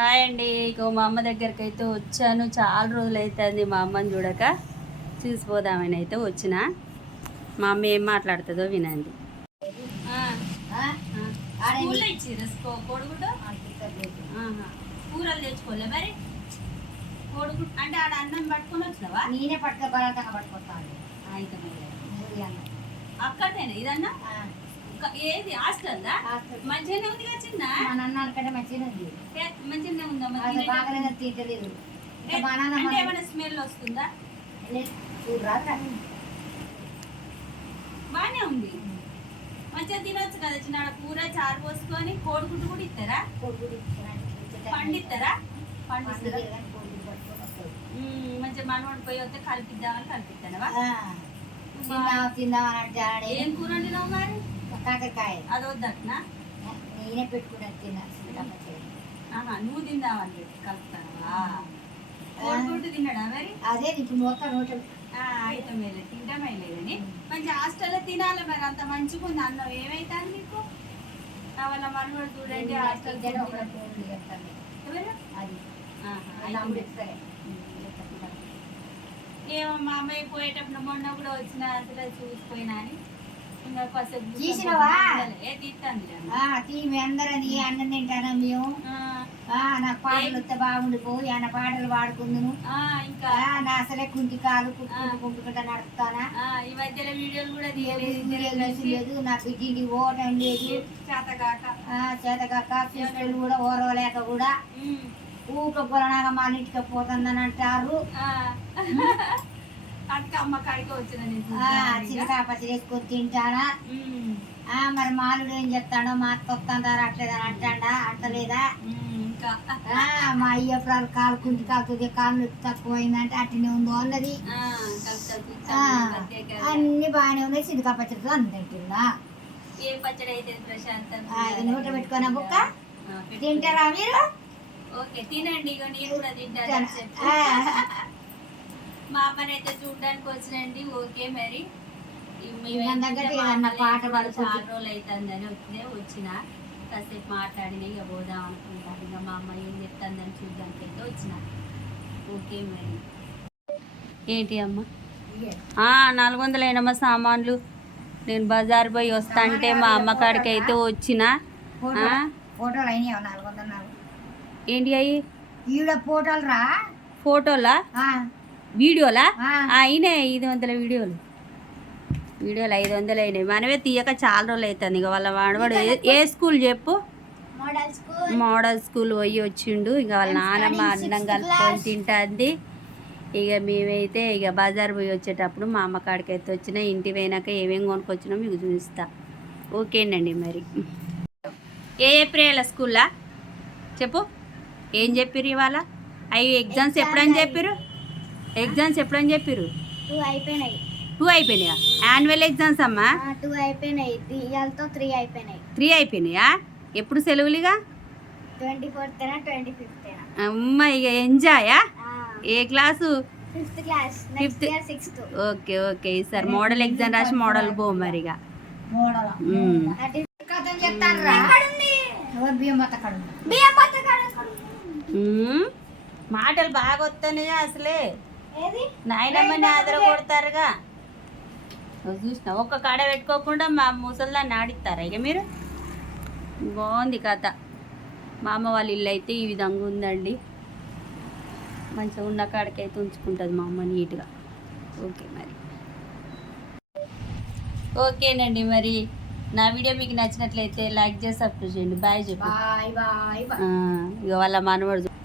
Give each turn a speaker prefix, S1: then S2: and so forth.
S1: Hi అండి. ఇక మా అమ్మ దగ్గరికి అయితే వచ్చాను. చాలా రోజులు అవుతుంది మా అమ్మని చూడక. చూసిపోదామని అయితే వచ్చిన. మా అమ్మ ఏం మాట్లాడుతుందో వినండి. కూరలు తెచ్చుకోలే మరి? కోడిగుడ్డు అంటే ఆడ అన్నం పట్టుకొని వచ్చినావా?
S2: నేనే పట్టుక బలటంగా పట్టుకొస్తాను
S1: అయితే మరి.
S2: మూడు అన్నం.
S1: అక్కడనేనా? ఇదన్నా? ఏది?
S2: హాస్టల్.
S1: మంచిగానే ఉందిగా చిన్న?
S2: మా నాన్న కంటే మంచిగా ఉంది.
S1: మంచిగానే ఉందా?
S2: అది
S1: అంటే
S2: మన-
S1: ఏమైనా స్మెల్ వస్తుందా. బానే ఉంది. మంచిగా తినొచ్చు కదా చిన్న కూర చారు పోసుకొని కోడిగుడ్డు కూడా ఇస్తారా? పండిస్తారా? పండిస్తారా? మంచిగా మనవాడు పోయి వస్తే కలిపిద్దామని కలిపిస్తానవా?
S2: ఆ, తిందాం తిందాం అని అంటే
S1: ఏం కూర వండినావు మరి?
S2: కాకరకాయ.
S1: అది వద్దట్నా
S2: నేనే పెట్టుకున్నాను తిన్నా
S1: నువ్వు తిందామని చెప్పి కలుపుతావా? కోడిగుడ్డు తిన్నాడా మరి?
S2: అదే నీకు మొత్తం నోట.
S1: అయితే మేలే తింటామే లేదని మంచి హాస్టల్లో తినాలి మరి అంత మంచిగా ఉంది అన్నం. ఏమైతుంది నీకు? వాళ్ళ మనవాడు చూడండి హాస్టల్. ఏమో మా అమ్మాయి పోయేటప్పుడు మొన్న కూడా వచ్చిన అసలు చూసిపోయినా అని.
S2: తీసినవా? తీ మీ అన్నం తింటానా మేము? నాకు పాటలు వస్తే బాగుండిపో ఆయన పాటలు పాడుకుందును.
S1: ఇంకా.
S2: నా అసలే కుంటి కాలు కుట్టుకుంటూ కుట్టుకుంటా నడుపుతానా?
S1: ఈ మధ్యలో వీడియోలు కూడా
S2: లేదు, నా బిడ్డింటి ఓటం లేదు.
S1: చేతగాక.
S2: చేతకాక సిస్టర్లు కూడా ఓరవలేక కూడా. ఊక పొలనాగా మా ఇంటికి పోతుందని అంటారు.
S1: అమ్మ కాడికి వచ్చిన
S2: తింటానా. ఆ, మరి మాలుడు ఏం చెప్తాడో మా అత్త వస్తుందా రావట్లేదని అంటాడా? అంటలేదా? మా అయ్యప్పుడు కాలు కుంటి కాలుతుంది కాలు నొప్పి తక్కువైందంటే అట్లనే ఉందో అన్నది. అన్ని బాగానే ఉన్నాయి. సిద్ధకా పచ్చడితో అన్ని తింటుందా?
S1: ఏ పచ్చడి అయితే ప్రశాంతం
S2: ఆ, ఇది నోట పెట్టుకున్న బుక్క. తింటారా మీరు?
S1: ఓకే తినండి. ఇక నేను కూడా తింటాను అని మా అమ్మని అయితే చూడడానికి వచ్చినండి ఓకే మరి.
S2: పాట.
S1: చాలా రోజులు అవుతుందని వచ్చితే వచ్చిన కాసేపు మాట్లాడిన ఇక పోదాం అనుకుంటాను ఇక మా అమ్మ ఏం చెప్తుందని చూడడానికి అయితే వచ్చిన. ఓకే మరి. ఏంటి అమ్మ? నాలుగు వందలు అయినమ్మా సామాన్లు. నేను బజార్ పోయి వస్తా అంటే మా అమ్మ కాడికి అయితే వచ్చిన.
S2: ఫోటో
S1: ఆ?
S2: ఫోటోలు అయినాయి నాలుగు వందల నాలుగు?
S1: ఏంటి అయ్యి?
S2: ఈవిడ ఫోటోలు రా.
S1: ఫోటోలా? వీడియోలా. అయినాయి ఐదు వందల వీడియోలు. వీడియోలు ఐదు వందలు అయినాయి. మనమే తీయక చాలా రోజులు అవుతుంది ఇక వాళ్ళ వాడవాడు ఏ- స్కూల్ చెప్పు?
S2: Model school.
S1: పోయి వచ్చిండు. ఇక వాళ్ళ నాన్నమ్మ అన్నం కలుపుకొని తింటుంది. ఇక మేమైతే ఇక బజార్ పోయి వచ్చేటప్పుడు మా అమ్మ కాడికి అయితే వచ్చిన ఇంటి పోయినాక ఏమేమి కొనుక్కొచ్చినా మీకు చూపిస్తా. ఓకేనండి మరి. ఏ ఏ ప్రియాల స్కూల్లా? చెప్పు. ఏం చెప్పిర్రు ఇవాళ? అవి ఎగ్జామ్స్ ఎప్పుడని చెప్పిర్రు? ఎగ్జామ్స్ ఎప్పుడని చెప్పిర్రు?
S2: టూ అయిపోయినాయి.
S1: టూ అయిపోయినాయా? యాన్యువల్ ఎగ్జామ్స్ అమ్మా.
S2: టూ అయిపోయినాయి. ఇవాళతో త్రీ అయిపోయినాయి.
S1: త్రీ అయిపోయినాయా? ఎప్పుడు సెలవులుగా?
S2: ట్వంటీ ఫోర్త్ ట్వంటీ ఫిఫ్త్
S1: అమ్మ ఇక ఎంజాయా? ఏ class?
S2: Fifth class year sixth
S1: okay okay. Sir model exam రాసి మోడల్ పో మరిగా. మాటలు బాగా వస్తున్నాయా అసలే? నాయనమ్మని ఆదర కొడతారుగా. నువ్వు చూసిన ఒక్క కాడ పెట్టుకోకుండా మా ముసల్దాన్ని ఆడిస్తారా ఇక మీరు? బాగుంది కథ. మా అమ్మ వాళ్ళ ఇల్లు అయితే ఈ విధంగా ఉందండి. మంచిగా ఉన్న కాడికి అయితే ఉంచుకుంటుంది మా అమ్మ నీట్గా. ఓకే మరి. ఓకేనండి మరి. నా వీడియో మీకు నచ్చినట్లయితే లైక్ చేసి సబ్స్క్రైబ్ చేయండి. బాయ్ చెప్పు. ఇక వాళ్ళ మనవడు